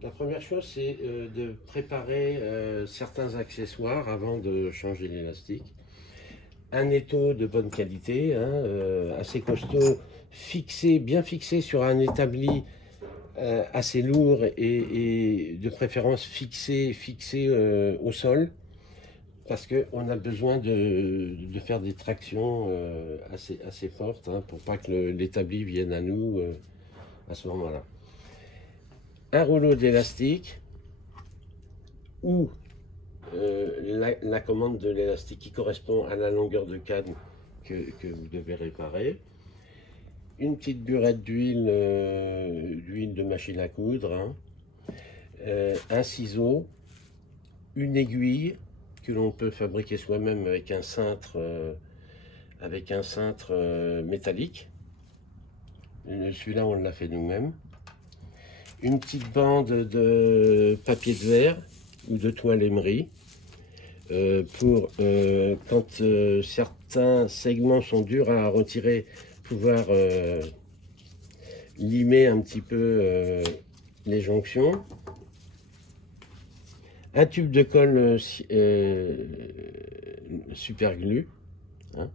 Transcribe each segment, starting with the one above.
La première chose, c'est de préparer certains accessoires avant de changer l'élastique. Un étau de bonne qualité, hein, assez costaud, fixé, bien fixé sur un établi assez lourd et de préférence fixé au sol, parce qu'on a besoin de faire des tractions assez fortes, hein, pour pas que l'établi vienne à nous à ce moment-là. Un rouleau d'élastique ou la commande de l'élastique qui correspond à la longueur de canne que vous devez réparer. Une petite burette d'huile de machine à coudre, hein. Un ciseau, une aiguille que l'on peut fabriquer soi-même avec un cintre métallique. Celui-là, on l'a fait nous-mêmes. Une petite bande de papier de verre ou de toile émery pour quand certains segments sont durs à retirer, pouvoir limer un petit peu les jonctions. Un tube de colle super glue, hein.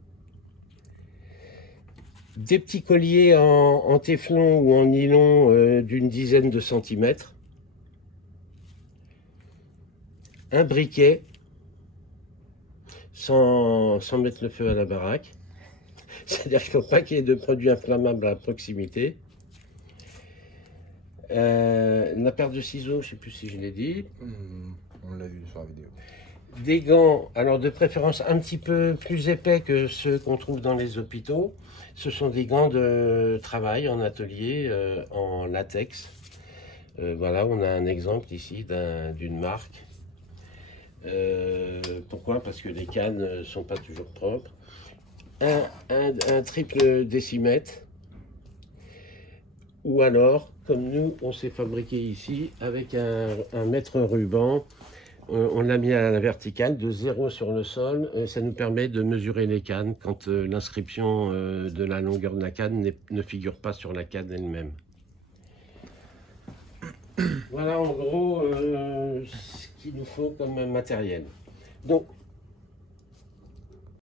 Des petits colliers en téflon ou en nylon d'une dizaine de centimètres. Un briquet sans mettre le feu à la baraque. C'est-à-dire qu'il ne faut pas qu'il y ait de produits inflammables à proximité. La paire de ciseaux, je ne sais plus si je l'ai dit. On l'a vu sur la vidéo. Des gants, alors de préférence un petit peu plus épais que ceux qu'on trouve dans les hôpitaux. Ce sont des gants de travail en atelier en latex. Voilà, on a un exemple ici d'une marque. Pourquoi? Parce que les cannes ne sont pas toujours propres. Un triple décimètre. Ou alors, comme nous, on s'est fabriqué ici avec un mètre ruban. On l'a mis à la verticale, de 0 sur le sol. Ça nous permet de mesurer les cannes quand l'inscription de la longueur de la canne ne figure pas sur la canne elle-même. Voilà en gros ce qu'il nous faut comme matériel. Donc,